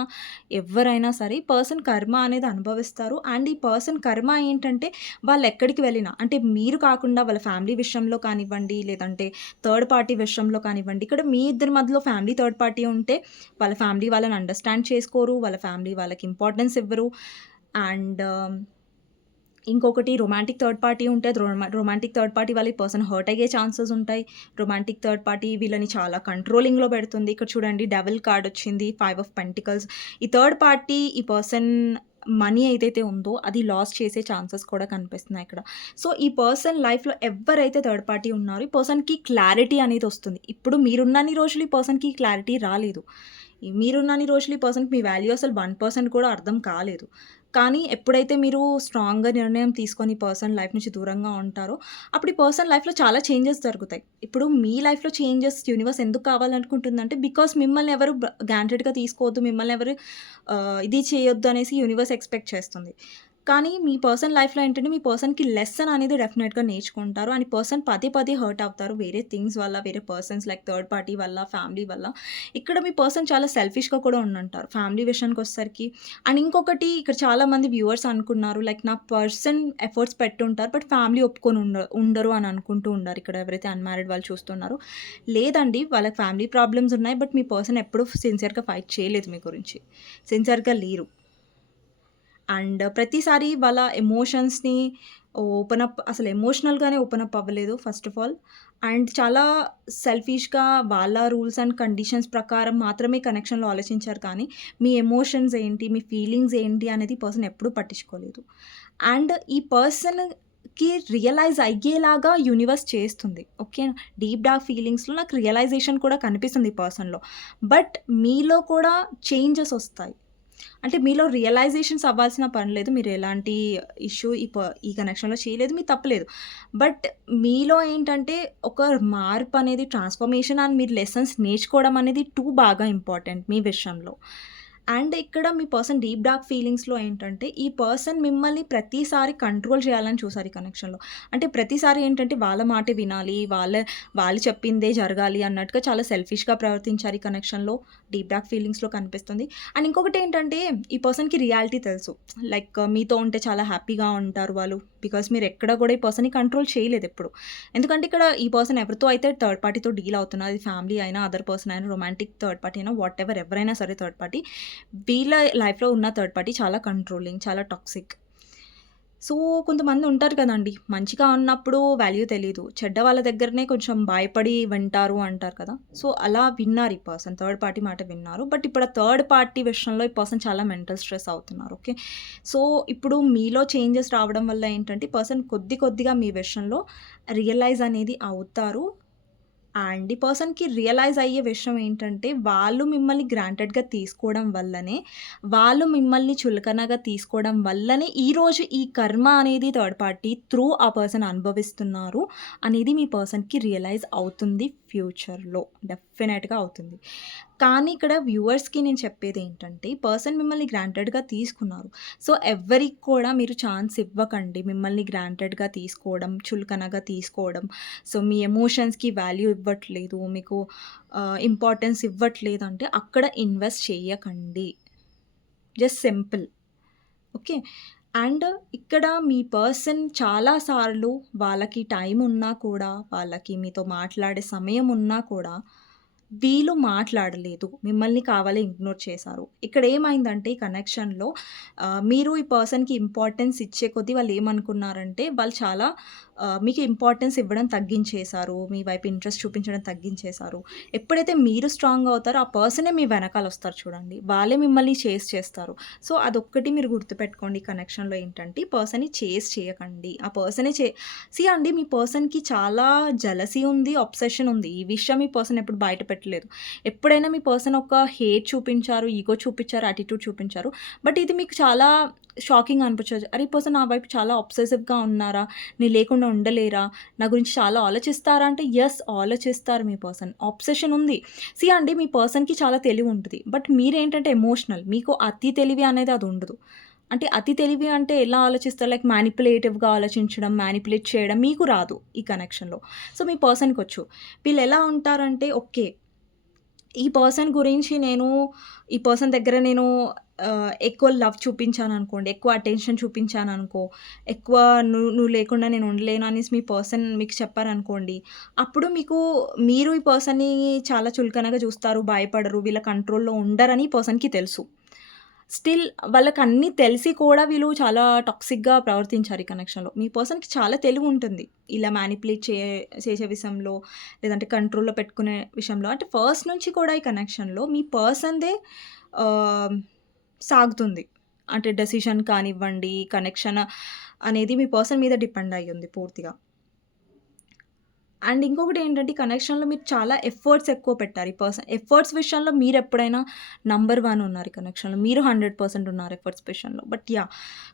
A: ఎవరైనా సరే ఈ పర్సన్ కర్మ అనేది అనుభవిస్తారు. అండ్ ఈ పర్సన్ కర్మ ఏంటంటే వాళ్ళు ఎక్కడికి వెళ్ళినా అంటే మీరు కాకుండా వాళ్ళ ఫ్యామిలీ విషయంలో కానివ్వండి, లేదంటే థర్డ్ పార్టీ విషయంలో కానివ్వండి. ఇక్కడ మీ ఇద్దరి మధ్యలో ఫ్యామిలీ థర్డ్ పార్టీ ఉంటే వాళ్ళ ఫ్యామిలీ వాళ్ళని అండర్‌స్టాండ్ చేసుకోరు. వాళ్ళ ఫ్యామిలీ వాళ్ళకి ఇంపార్టెన్స్ ఇవ్వరు. అండ్ ఇంకొకటి రొమాంటిక్ థర్డ్ పార్టీ ఉంటే రొమా రొమాంటిక్ థర్డ్ పార్టీ వల్ల పర్సన్ హర్ట్ అయ్యే ఛాన్సెస్ ఉంటాయి. రొమాంటిక్ థర్డ్ పార్టీ వీళ్ళని చాలా కంట్రోలింగ్‌లో పెడుతుంది. ఇక్కడ చూడండి డెవల్ కార్డ్ వచ్చింది. Five of pentacles. ఈ థర్డ్ పార్టీ ఈ పర్సన్ మనీ ఏదైతే ఉందో అది లాస్ చేసే ఛాన్సెస్ కూడా కనిపిస్తున్నాయి ఇక్కడ. సో ఈ పర్సన్ లైఫ్‌లో ఎవ్వరైతే థర్డ్ పార్టీ ఉన్నారో ఈ పర్సన్‌కి క్లారిటీ అనేది వస్తుంది. ఇప్పుడు మీరున్నన్ని రోజులు ఈ పర్సన్‌కి క్లారిటీ రాలేదు. మీరున్నన్ని రోజులు ఈ పర్సన్‌కి మీ వాల్యూ అసలు వన్ పర్సెంట్ కూడా అర్థం కాలేదు. కానీ ఎప్పుడైతే మీరు స్ట్రాంగ్‌గా నిర్ణయం తీసుకొని పర్సన్ లైఫ్ నుంచి దూరంగా ఉంటారో అప్పుడు ఈ పర్సన్ లైఫ్‌లో చాలా చేంజెస్ జరుగుతాయి. ఇప్పుడు మీ లైఫ్‌లో చేంజెస్ యూనివర్స్ ఎందుకు కావాలనుకుంటుందంటే బికాస్ మిమ్మల్ని ఎవరు గ్రాంటెడ్‌గా తీసుకోవద్దు. మిమ్మల్ని ఎవరు ఇది చేయొద్దు అనేసి యూనివర్స్ ఎక్స్‌పెక్ట్ చేస్తుంది. కానీ మీ పర్సన్ లైఫ్‌లో ఏంటంటే మీ పర్సన్‌కి లెసన్ అనేది డెఫినెట్‌గా నేర్చుకుంటారు. అండ్ పర్సన్ పదే పదే హర్ట్ అవుతారు. వేరే థింగ్స్ వల్ల, వేరే పర్సన్స్ లైక్ థర్డ్ పార్టీ వల్ల, ఫ్యామిలీ వల్ల. ఇక్కడ మీ పర్సన్ చాలా సెల్ఫిష్‌గా కూడా ఉండుంటారు. ఫ్యామిలీ విషయానికి వచ్చేసరికి అండ్ ఇంకొకటి ఇక్కడ చాలామంది వ్యూవర్స్ అనుకున్నారు లైక్ నా పర్సన్ ఎఫర్ట్స్ పెట్టుంటారు. బట్ ఫ్యామిలీ ఒప్పుకొని ఉండ ఉండరు అని అనుకుంటూ ఉన్నారు. ఇక్కడ ఎవరైతే అన్‌మ్యారీడ్ వాళ్ళు చూస్తున్నారో. లేదండి వాళ్ళకి ఫ్యామిలీ ప్రాబ్లమ్స్ ఉన్నాయి. బట్ మీ పర్సన్ ఎప్పుడూ సిన్సియర్‌గా ఫైట్ చేయలేదు మీ గురించి. సిన్సియర్‌గా లేరు. అండ్ ప్రతిసారి వాళ్ళ ఎమోషన్స్‌ని ఓపెన్ అప్ అసలు ఎమోషనల్‌గానే ఓపెన్ అప్ అవ్వలేదు ఫస్ట్ ఆఫ్ ఆల్. అండ్ చాలా సెల్ఫిష్‌గా వాళ్ళ రూల్స్ అండ్ కండిషన్స్ ప్రకారం మాత్రమే కనెక్షన్‌లో ఆలోచించారు కానీ మీ ఎమోషన్స్ ఏంటి, మీ ఫీలింగ్స్ ఏంటి అనేది పర్సన్ ఎప్పుడూ పట్టించుకోలేదు. అండ్ ఈ పర్సన్‌కి రియలైజ్ అయ్యేలాగా యూనివర్స్ చేస్తుంది. ఓకే. డీప్ డార్క్ ఫీలింగ్స్‌లో నాకు రియలైజేషన్ కూడా కనిపిస్తుంది ఈ పర్సన్‌లో. బట్ మీలో కూడా చేంజెస్ వస్తాయి. అంటే మీలో రియలైజేషన్స్ అవ్వాల్సిన పని లేదు. మీరు ఎలాంటి ఇష్యూ ఈ ఈ కనెక్షన్‌లో చేయలేదు. మీ తప్పలేదు బట్ మీలో ఏంటంటే ఒక మార్పు అనేది ట్రాన్స్‌ఫర్మేషన్ అండ్ మీరు లెసన్స్ నేర్చుకోవడం అనేది టూ బాగా ఇంపార్టెంట్ మీ విషయంలో. అండ్ ఇక్కడ మీ పర్సన్ డీప్ డార్క్ ఫీలింగ్స్‌లో ఏంటంటే ఈ పర్సన్ మిమ్మల్ని ప్రతిసారి కంట్రోల్ చేయాలని చూసారు ఈ కనెక్షన్‌లో. అంటే ప్రతిసారి ఏంటంటే వాళ్ళ మాట వినాలి. వాళ్ళ వాళ్ళు చెప్పిందే జరగాలి అన్నట్టుగా చాలా సెల్ఫిష్‌గా ప్రవర్తించారు ఈ కనెక్షన్‌లో. డీప్ డార్క్ ఫీలింగ్స్‌లో కనిపిస్తుంది. అండ్ ఇంకొకటి ఏంటంటే ఈ పర్సన్‌కి రియాలిటీ తెలుసు. లైక్ మీతో ఉంటే చాలా హ్యాపీగా ఉంటారు వాళ్ళు. బికాస్ మీరు ఎక్కడ కూడా ఈ పర్సన్‌ని కంట్రోల్ చేయలేదు ఎప్పుడు. ఎందుకంటే ఇక్కడ ఈ పర్సన్ ఎవరితో అయితే థర్డ్ పార్టీతో డీల్ అవుతున్నారు. అది ఫ్యామిలీ అయినా, అదర్ పర్సన్ అయినా, రొమాంటిక్ థర్డ్ పార్టీ అయినా వాట్ ఎవర్ ఎవరైనా సరే థర్డ్ పార్టీ. వీళ్ళ లైఫ్‌లో ఉన్న థర్డ్ పార్టీ చాలా కంట్రోలింగ్, చాలా టాక్సిక్. సో కొంతమంది ఉంటారు కదండీ! మంచిగా ఉన్నప్పుడు వాల్యూ తెలీదు. చెడ్డ వాళ్ళ దగ్గరనే కొంచెం భయపడి వింటారు అంటారు కదా! సో అలా విన్నారు ఈ పర్సన్. థర్డ్ పార్టీ మాట విన్నారు. బట్ ఇప్పుడు ఆ థర్డ్ పార్టీ విషయంలో ఈ పర్సన్ చాలా మెంటల్ స్ట్రెస్ అవుతున్నారు. ఓకే. సో ఇప్పుడు మీలో చేంజెస్ రావడం వల్ల ఏంటంటే పర్సన్ కొద్ది కొద్దిగా మీ విషయంలో రియలైజ్ అనేది అవుతారు. అండ్ ఈ పర్సన్‌కి రియలైజ్ అయ్యే విషయం ఏంటంటే వాళ్ళు మిమ్మల్ని గ్రాంటెడ్‌గా తీసుకోవడం వల్లనే, వాళ్ళు మిమ్మల్ని చులకనగా తీసుకోవడం వల్లనే ఈరోజు ఈ కర్మ అనేది థర్డ్ పార్టీ త్రూ ఆ పర్సన్ అనుభవిస్తున్నారు అనేది మీ పర్సన్‌కి రియలైజ్ అవుతుంది. ఫ్యూచర్‌లో. డెఫినెట్‌గా అవుతుంది. కానీ ఇక్కడ వ్యూవర్స్‌కి నేను చెప్పేది ఏంటంటే పర్సన్ మిమ్మల్ని గ్రాంటెడ్‌గా తీసుకున్నారు. సో ఎవరికి కూడా మీరు ఛాన్స్ ఇవ్వకండి. మిమ్మల్ని గ్రాంటెడ్‌గా తీసుకోవడం, చులకనగా తీసుకోవడం. సో మీ ఎమోషన్స్‌కి వాల్యూ ఇవ్వట్లేదు. మీకు ఇంపార్టెన్స్ ఇవ్వట్లేదు అంటే అక్కడ ఇన్వెస్ట్ చేయకండి. Just simple. ఓకే. అండ్ ఇక్కడ మీ పర్సన్ చాలా సార్లు వాళ్ళకి టైం ఉన్నా కూడా, వాళ్ళకి మీతో మాట్లాడే సమయం ఉన్నా కూడా వీళ్ళు మాట్లాడలేదు. మిమ్మల్ని కావాలి ఇగ్నోర్ చేశారు. ఇక్కడ ఏమైందంటే ఈ కనెక్షన్‌లో మీరు ఈ పర్సన్‌కి ఇంపార్టెన్స్ ఇచ్చే కొద్దీ వాళ్ళు ఏమనుకున్నారంటే వాళ్ళు చాలా మీకు ఇంపార్టెన్స్ ఇవ్వడం తగ్గించేశారు. మీ వైపు ఇంట్రెస్ట్ చూపించడం తగ్గించేశారు. ఎప్పుడైతే మీరు స్ట్రాంగ్ అవుతారో, ఆ పర్సనే మీ వెనకాల వస్తారు చూడండి. వాళ్ళే మిమ్మల్ని చేస్ చేస్తారు. సో, అదొక్కటి మీరు గుర్తుపెట్టుకోండి కనెక్షన్‌లో ఏంటంటే, పర్సన్‌ని చేస్ చేయకండి. ఆ పర్సనే చే సి అండి మీ పర్సన్‌కి చాలా జలసీ ఉంది, అబ్సెషన్ ఉంది. ఈ విషయం మీ పర్సన్ ఎప్పుడు బయట పెట్టలేదు. ఎప్పుడైనా మీ పర్సన్ ఒక హేట్ చూపించారు, ఈగో చూపించారు, యాటిట్యూడ్ చూపించారు. బట్ ఇది మీకు చాలా షాకింగ్ అనిపించవచ్చు అరే! ఈ పర్సన్ నా వైపు చాలా అబ్సెసివ్‌గా ఉన్నారా? నేను లేకుండా ఉండలేరా? నా గురించి చాలా ఆలోచిస్తారా? అంటే ఎస్ ఆలోచిస్తారు మీ పర్సన్. అబ్సెషన్ ఉంది. సీ అండి మీ పర్సన్‌కి చాలా తెలివి ఉంటుంది బట్ మీరేంటంటే ఎమోషనల్. మీకు అతి తెలివి అనేది అది ఉండదు. అంటే అతి తెలివి అంటే ఎలా ఆలోచిస్తారు? లైక్ మ్యానిపులేటివ్‌గా ఆలోచించడం, మ్యానిపులేట్ చేయడం మీకు రాదు ఈ కనెక్షన్‌లో. సో, మీ పర్సన్కి వచ్చు వీళ్ళు ఎలా ఉంటారంటే ఓకే. ఈ పర్సన్ గురించి నేను ఈ పర్సన్ దగ్గర నేను ఎక్కువ లవ్ చూపించాను అనుకోండి ఎక్కువ అటెన్షన్ చూపించాను అనుకో ఎక్కువ నువ్వు నువ్వు లేకుండా నేను ఉండలేను అనేసి మీ పర్సన్ మీకు చెప్పారనుకోండి. అప్పుడు మీకు మీరు ఈ పర్సన్‌ని చాలా చులకనగా చూస్తారు, భయపడరు, వీళ్ళ కంట్రోల్‌లో ఉండరని ఈ పర్సన్‌కి తెలుసు. స్టిల్ వాళ్ళకన్నీ తెలిసి కూడా వీళ్ళు చాలా టాక్సిక్‌గా ప్రవర్తించారు ఈ కనెక్షన్‌లో. మీ పర్సన్‌కి చాలా తెలివి ఉంటుంది ఇలా మ్యానిపులేట్ చే చేసే విషయంలో, లేదంటే కంట్రోల్‌లో పెట్టుకునే విషయంలో. అంటే ఫస్ట్ నుంచి కూడా ఈ కనెక్షన్‌లో మీ పర్సన్‌దే సాగుతుంది. అంటే డెసిషన్ కానివ్వండి, కనెక్షన్ అనేది మీ పర్సన్ మీద డిపెండ్ అయ్యుంది పూర్తిగా. అండ్ ఇంకొకటి ఏంటంటే, కనెక్షన్‌లో మీరు చాలా ఎఫర్ట్స్ ఎక్కువ పెట్టారు ఈ పర్సన్. ఎఫర్ట్స్ విషయంలో మీరు ఎప్పుడైనా నంబర్ వన్ ఉన్నారు ఈ కనెక్షన్‌లో. మీరు 100% ఉన్నారు ఎఫర్ట్స్ విషయంలో. బట్ యా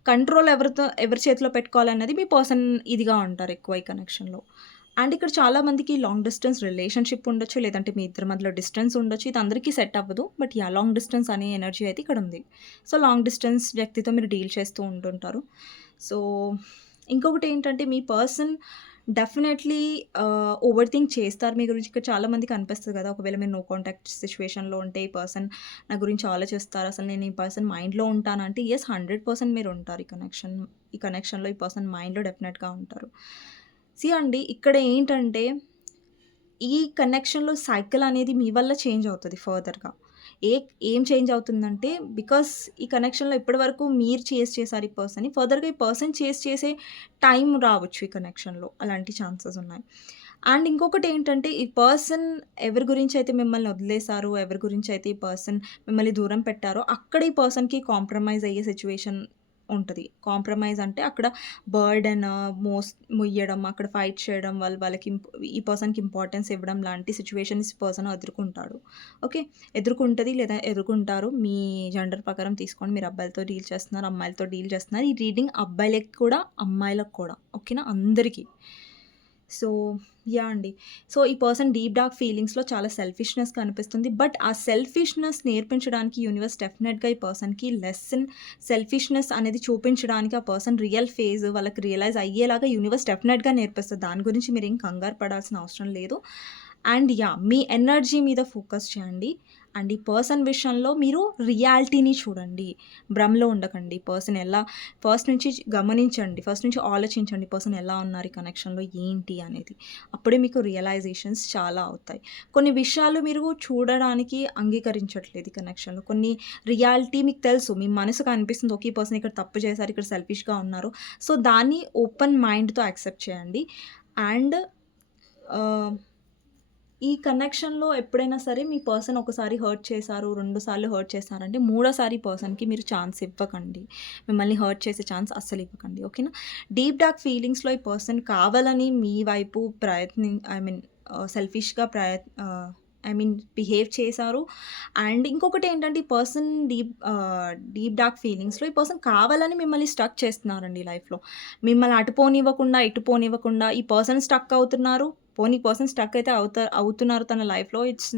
A: కంట్రోల్ ఎవరితో ఎవరి చేతిలో పెట్టుకోవాలన్నది మీ పర్సన్ ఇదిగా ఉంటారు ఎక్కువ ఈ కనెక్షన్‌లో. అండ్ ఇక్కడ చాలామందికి లాంగ్ డిస్టెన్స్ రిలేషన్‌షిప్ ఉండొచ్చు. లేదంటే మీ ఇద్దరి మధ్యలో డిస్టెన్స్ ఉండొచ్చు. ఇది అందరికీ సెట్ అవ్వదు. బట్ యా లాంగ్ డిస్టెన్స్ అనే ఎనర్జీ అయితే ఇక్కడ ఉంది. సో, లాంగ్ డిస్టెన్స్ వ్యక్తితో మీరు డీల్ చేస్తూ ఉంటుంటారు. సో, ఇంకొకటి ఏంటంటే మీ పర్సన్ డెఫినెట్‌లీ ఓవర్ థింక్ చేస్తారు మీ గురించి. ఇక్కడ చాలామందికి అనిపిస్తుంది కదా! ఒకవేళ మీరు నో కాంటాక్ట్ సిచ్యువేషన్లో ఉంటే ఈ పర్సన్ నా గురించి ఆలోచిస్తారు. అసలు నేను ఈ పర్సన్ మైండ్‌లో ఉంటానంటే ఎస్ హండ్రెడ్ పర్సెంట్ మీరు ఉంటారు ఈ కనెక్షన్ ఈ కనెక్షన్‌లో ఈ పర్సన్ మైండ్‌లో డెఫినెట్‌గా ఉంటారు. సీ అండి ఇక్కడ ఏంటంటే, ఈ కనెక్షన్‌లో సైకిల్ అనేది మీ వల్ల చేంజ్ అవుతుంది ఫర్దర్‌గా. ఏ ఏం చేంజ్ అవుతుందంటే, బికాస్ ఈ కనెక్షన్‌లో ఇప్పటివరకు మీరు చేస్ చేసారు ఈ పర్సన్‌ని. ఫర్దర్‌గా ఈ పర్సన్ చేస్ చేసే టైం రావచ్చు ఈ కనెక్షన్‌లో. అలాంటి ఛాన్సెస్ ఉన్నాయి. అండ్ ఇంకొకటి ఏంటంటే, ఈ పర్సన్ ఎవరి గురించి అయితే మిమ్మల్ని వదిలేశారు ఎవరి గురించి అయితే ఈ పర్సన్ మిమ్మల్ని దూరం పెట్టారో, అక్కడ ఈ పర్సన్‌కి కాంప్రమైజ్ అయ్యే సిచ్యువేషన్ ఉంటుంది కాంప్రమైజ్ అంటే అక్కడ బర్డెన్ మోస్ మొయ్యడం, అక్కడ ఫైట్ చేయడం, వల్ల వాళ్ళకి ఈ పర్సన్‌కి ఇంపార్టెన్స్ ఇవ్వడం లాంటి సిచ్యువేషన్స్ పర్సన్ ఎదుర్కొంటాడు. ఓకే. ఎదుర్కొంటుంది లేదా ఎదుర్కొంటారు. మీ జెండర్ ప్రకారం తీసుకోండి. మీరు అబ్బాయిలతో డీల్ చేస్తున్నారు, అమ్మాయిలతో డీల్ చేస్తున్నారు. ఈ రీడింగ్ అబ్బాయిలకి కూడా, అమ్మాయిలకు కూడా. ఓకేనా? అందరికీ. సో, యా అండి. సో, ఈ పర్సన్ డీప్ డార్క్ ఫీలింగ్స్‌లో చాలా సెల్ఫిష్‌నెస్ కనిపిస్తుంది. బట్ ఆ సెల్ఫిష్‌నెస్ నేర్పించడానికి యూనివర్స్ డెఫినెట్‌గా ఈ పర్సన్‌కి లెసన్ సెల్ఫిష్‌నెస్ అనేది చూపించడానికి ఆ పర్సన్ రియల్ ఫేజ్ వాళ్ళకి రియలైజ్ అయ్యేలాగా యూనివర్స్ డెఫినెట్‌గా నేర్పిస్తుంది దాని గురించి మీరు ఏం కంగారు పడాల్సిన అవసరం లేదు. అండ్ యా మీ ఎనర్జీ మీద ఫోకస్ చేయండి. అండ్ ఈ పర్సన్ విషయంలో మీరు రియాలిటీని చూడండి. భ్రమలో ఉండకండి. పర్సన్ ఎలా ఫస్ట్ నుంచి గమనించండి. ఫస్ట్ నుంచి ఆలోచించండి. పర్సన్ ఎలా ఉన్నారు ఈ కనెక్షన్‌లో ఏంటి అనేది. అప్పుడే మీకు రియలైజేషన్స్ చాలా అవుతాయి. కొన్ని విషయాలు మీరు చూడడానికి అంగీకరించట్లేదు ఈ కనెక్షన్‌లో. కొన్ని రియాలిటీ మీకు తెలుసు. మీ మనసుకు అనిపిస్తుంది. ఓకే. పర్సన్ ఇక్కడ తప్పు చేశారు. ఇక్కడ సెల్ఫిష్‌గా ఉన్నారు. సో, దాన్ని ఓపెన్ మైండ్‌తో యాక్సెప్ట్ చేయండి. అండ్ ఈ కనెక్షన్‌లో ఎప్పుడైనా సరే మీ పర్సన్ ఒకసారి హర్ట్ చేశారు, 2 సార్లు హర్ట్ చేశారంటే మూడోసారి పర్సన్‌కి మీరు ఛాన్స్ ఇవ్వకండి. మిమ్మల్ని హర్ట్ చేసే ఛాన్స్ అస్సలు ఇవ్వకండి. ఓకేనా? డీప్ డార్క్ ఫీలింగ్స్‌లో ఈ పర్సన్ కావాలని మీ వైపు ప్రయత్ని ఐ మీన్ సెల్ఫిష్‌గా ప్రయత్ ఐ మీన్ బిహేవ్ చేశారు. అండ్ ఇంకొకటి ఏంటంటే ఈ పర్సన్ డీప్ డీప్ డార్క్ ఫీలింగ్స్‌లో ఈ పర్సన్ కావాలని మిమ్మల్ని స్టక్ చేస్తున్నారండి లైఫ్‌లో. మిమ్మల్ని అటు పోనివ్వకుండా, ఇటు పోనివ్వకుండా ఈ పర్సన్ స్టక్ అవుతున్నారు. పోనీ పర్సన్ స్టక్ అయితే అవుతారు అవుతున్నారు తన లైఫ్‌లో. ఇట్స్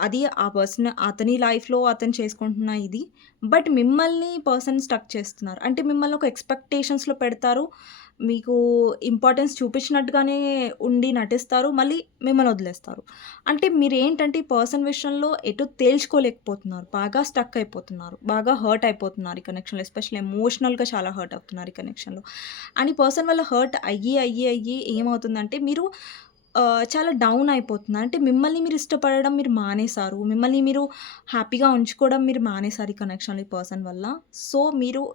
A: అది ఆ పర్సన్ అతని లైఫ్‌లో అతను చేసుకుంటున్న ఇది. బట్ మిమ్మల్ని పర్సన్ స్టక్ చేస్తున్నారు. అంటే మిమ్మల్ని ఒక ఎక్స్‌పెక్టేషన్స్‌లో పెడతారు. మీకు ఇంపార్టెన్స్ చూపించినట్టుగానే ఉండి నటిస్తారు. మళ్ళీ మిమ్మల్ని వదిలేస్తారు. అంటే మీరేంటంటే ఈ పర్సన్ విషయంలో ఎటు తేల్చుకోలేకపోతున్నారు. బాగా స్టక్ అయిపోతున్నారు. బాగా హర్ట్ అయిపోతున్నారు ఈ కనెక్షన్‌లో. ఎస్పెషల్లీ ఎమోషనల్‌గా చాలా హర్ట్ అవుతున్నారు ఈ కనెక్షన్‌లో. అని పర్సన్ వల్ల హర్ట్ అయ్యి, అయ్యి, అయ్యి ఏమవుతుందంటే మీరు చాలా డౌన్ అయిపోతున్నారు. అంటే మిమ్మల్ని మీరు ఇష్టపడడం మీరు మానేసారు. మిమ్మల్ని మీరు హ్యాపీగా ఉంచుకోవడం మీరు మానేసారు ఈ కనెక్షన్ ఈ పర్సన్ వల్ల. సో, మీరు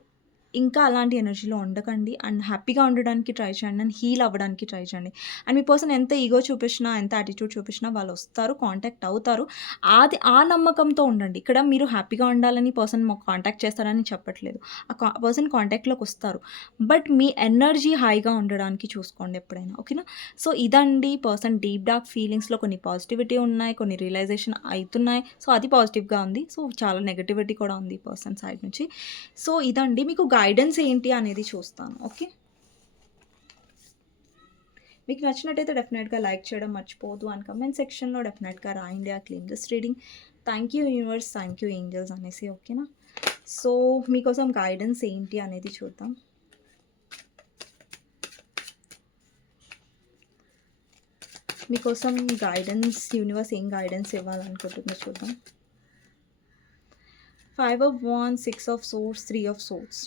A: ఇంకా అలాంటి ఎనర్జీలో ఉండకండి. అండ్ హ్యాపీగా ఉండడానికి ట్రై చేయండి. అండ్ హీల్ అవ్వడానికి ట్రై చేయండి. అండ్ మీ పర్సన్ ఎంత ఈగో చూపించినా ఎంత యాటిట్యూడ్ చూపించినా వాళ్ళు వస్తారు కాంటాక్ట్ అవుతారు. అది ఆ నమ్మకంతో ఉండండి. ఇక్కడ మీరు హ్యాపీగా ఉండాలని పర్సన్ మాకు కాంటాక్ట్ చేస్తారని చెప్పట్లేదు. ఆ పర్సన్ కాంటాక్ట్లోకి వస్తారు. బట్ మీ ఎనర్జీ హైగా ఉండడానికి చూసుకోండి ఎప్పుడైనా. ఓకేనా? సో ఇదండి పర్సన్ డీప్ డార్క్ ఫీలింగ్స్లో కొన్ని పాజిటివిటీ ఉన్నాయి కొన్ని రియలైజేషన్ అవుతున్నాయి. సో అది పాజిటివ్గా ఉంది. సో చాలా నెగటివిటీ కూడా ఉంది పర్సన్ సైడ్ నుంచి. సో ఇదండి. మీకు గైడెన్స్ ఏంటి అనేది చూస్తాను ఓకే మీకు నచ్చినట్టయితే డెఫినెట్గా లైక్ చేయడం మర్చిపోదు అండ్ కమెంట్ సెక్షన్లో డెఫినెట్గా రాయండి ఆ clean this reading thank you universe thank you angels అనేసి ఓకేనా సో మీకోసం గైడెన్స్ ఏంటి అనేది చూద్దాం. మీకోసం గైడెన్స్ యూనివర్స్ ఏం గైడెన్స్ ఇవ్వాలనుకుంటుందో చూద్దాం. Five of one six of swords three of swords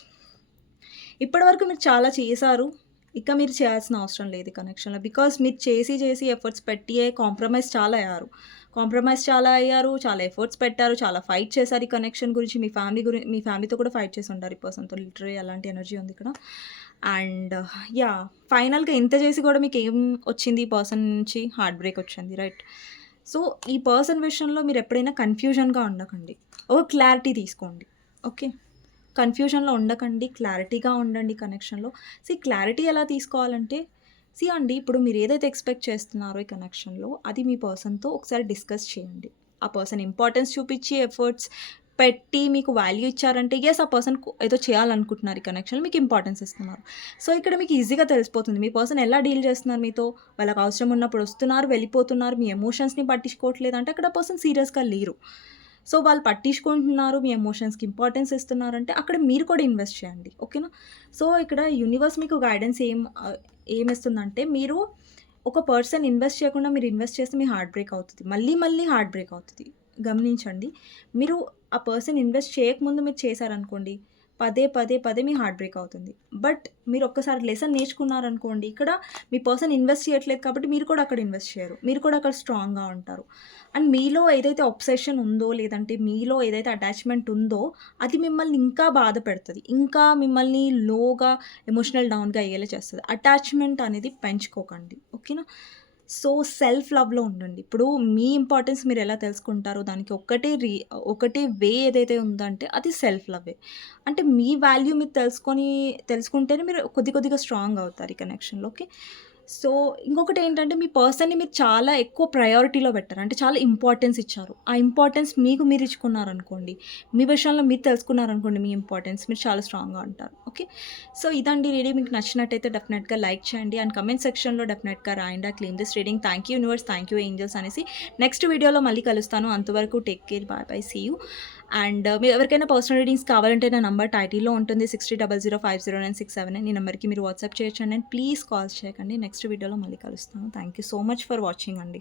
A: ఇప్పటివరకు మీరు చాలా చేశారు. ఇక మీరు చేయాల్సిన అవసరం లేదు కనెక్షన్లో బికాస్ మీరు చేసి చేసి ఎఫర్ట్స్ పెట్టి కాంప్రమైజ్ చాలా అయ్యారు. కాంప్రమైజ్ చాలా అయ్యారు చాలా ఎఫర్ట్స్ పెట్టారు చాలా ఫైట్ చేశారు ఈ కనెక్షన్ గురించి. మీ ఫ్యామిలీ గురించి మీ ఫ్యామిలీతో కూడా ఫైట్ చేసి ఉంటారు ఈ పర్సన్తో లిటరీ అలాంటి ఎనర్జీ ఉంది ఇక్కడ. అండ్ యా ఫైనల్గా ఇంత చేసి కూడా మీకు ఏం వచ్చింది ఈ పర్సన్ నుంచి? హార్ట్ బ్రేక్ వచ్చింది రైట్ సో ఈ పర్సన్ విషయంలో మీరు ఎప్పుడైనా కన్ఫ్యూజన్గా ఉండకండి. ఒక క్లారిటీ తీసుకోండి. ఓకే కన్ఫ్యూజన్లో ఉండకండి క్లారిటీగా ఉండండి కనెక్షన్లో. సి క్లారిటీ ఎలా తీసుకోవాలంటే సి అండి ఇప్పుడు మీరు ఏదైతే ఎక్స్పెక్ట్ చేస్తున్నారో ఈ కనెక్షన్లో అది మీ పర్సన్తో ఒకసారి డిస్కస్ చేయండి. ఆ పర్సన్ ఇంపార్టెన్స్ చూపించి ఎఫర్ట్స్ పెట్టి మీకు వాల్యూ ఇచ్చారంటే ఎస్ ఆ పర్సన్ ఏదో చేయాలనుకుంటున్నారు ఈ కనెక్షన్ మీకు ఇంపార్టెన్స్ ఇస్తున్నారు. సో ఇక్కడ మీకు ఈజీగా తెలిసిపోతుంది మీ పర్సన్ ఎలా డీల్ చేస్తున్నారు మీతో? వాళ్ళకి అవసరం ఉన్నప్పుడు వస్తున్నారు వెళ్ళిపోతున్నారు మీ ఎమోషన్స్ని పట్టించుకోవట్లేదు అంటే అక్కడ పర్సన్ సీరియస్గా లేరు. సో వాళ్ళు పట్టించుకుంటున్నారు మీ ఎమోషన్స్కి ఇంపార్టెన్స్ ఇస్తున్నారంటే అక్కడ మీరు కూడా ఇన్వెస్ట్ చేయండి ఓకేనా సో ఇక్కడ యూనివర్స్ మీకు గైడెన్స్ ఏం ఏమిస్తుందంటే మీరు ఒక పర్సన్ ఇన్వెస్ట్ చేయకుండా మీరు ఇన్వెస్ట్ చేస్తే మీ హార్ట్ బ్రేక్ అవుతుంది. మళ్ళీ మళ్ళీ హార్ట్ బ్రేక్ అవుతుంది. గమనించండి. మీరు ఆ పర్సన్ ఇన్వెస్ట్ చేయకముందు మీరు చేశారనుకోండి పదే పదే పదే మీ హార్ట్ బ్రేక్ అవుతుంది. బట్ మీరు ఒక్కసారి లెసన్ నేర్చుకున్నారనుకోండి ఇక్కడ మీ పర్సన్ ఇన్వెస్ట్ చేయట్లేదు కాబట్టి మీరు కూడా అక్కడ ఇన్వెస్ట్ చేయరు. మీరు కూడా అక్కడ స్ట్రాంగ్గా ఉంటారు. అండ్ మీలో ఏదైతే అబ్సెషన్ ఉందో లేదంటే మీలో ఏదైతే అటాచ్మెంట్ ఉందో అది మిమ్మల్ని ఇంకా బాధ పెడుతుంది. ఇంకా మిమ్మల్ని లోగా ఎమోషనల్ డౌన్గా అయ్యేలా చేస్తుంది. అటాచ్మెంట్ అనేది పెంచుకోకండి. ఓకేనా సో సెల్ఫ్ లవ్లో ఉండండి. ఇప్పుడు మీ ఇంపార్టెన్స్ మీరు ఎలా తెలుసుకుంటారో దానికి ఒకటే రీ ఒకటే వే ఏదైతే ఉందంటే అది సెల్ఫ్ లవ్వే అంటే మీ వాల్యూ మీరు తెలుసుకొని తెలుసుకుంటేనే మీరు కొద్ది కొద్దిగా స్ట్రాంగ్ అవుతారు ఈ కనెక్షన్లో ఓకే సో ఇంకొకటి ఏంటంటే మీ పర్సన్‌ని మీరు చాలా ఎక్కువ ప్రయారిటీలో పెట్టారు. అంటే చాలా ఇంపార్టెన్స్ ఇచ్చారు. ఆ ఇంపార్టెన్స్ మీకు మీరు ఇచ్చుకున్నారనుకోండి, మీ విషయంలో మీరు తెలుసుకున్నారనుకోండి మీ ఇంపార్టెన్స్ మీరు చాలా స్ట్రాంగ్‌గా ఉంటారు. ఓకే. సో ఇదండి రీడింగ్ మీకు నచ్చినట్టయితే డెఫినెట్‌గా లైక్ చేయండి. అండ్ కమెంట్ సెక్షన్‌లో డెఫినెట్‌గా రాయండి. Clean this reading. Thank you universe, thank you angels అనేసి నెక్స్ట్ వీడియోలో మళ్ళీ కలుస్తాను. అంతవరకు take care. Bye bye. See you. And uh, మీరు ఎవరికైనా పర్సనల్ రీడింగ్స్ కావాలంటే నా నంబర్ టైటిల్లో ఉంటుంది sixty double zero five zero nine six seven ఈ నెంబర్కి మీరు వాట్సాప్ చేయొచ్చు అండి ప్లీజ్ కాల్ చేయకండి నెక్స్ట్ వీడియోలో మళ్ళీ కలుస్తాను. Thank you so much for watching అండి.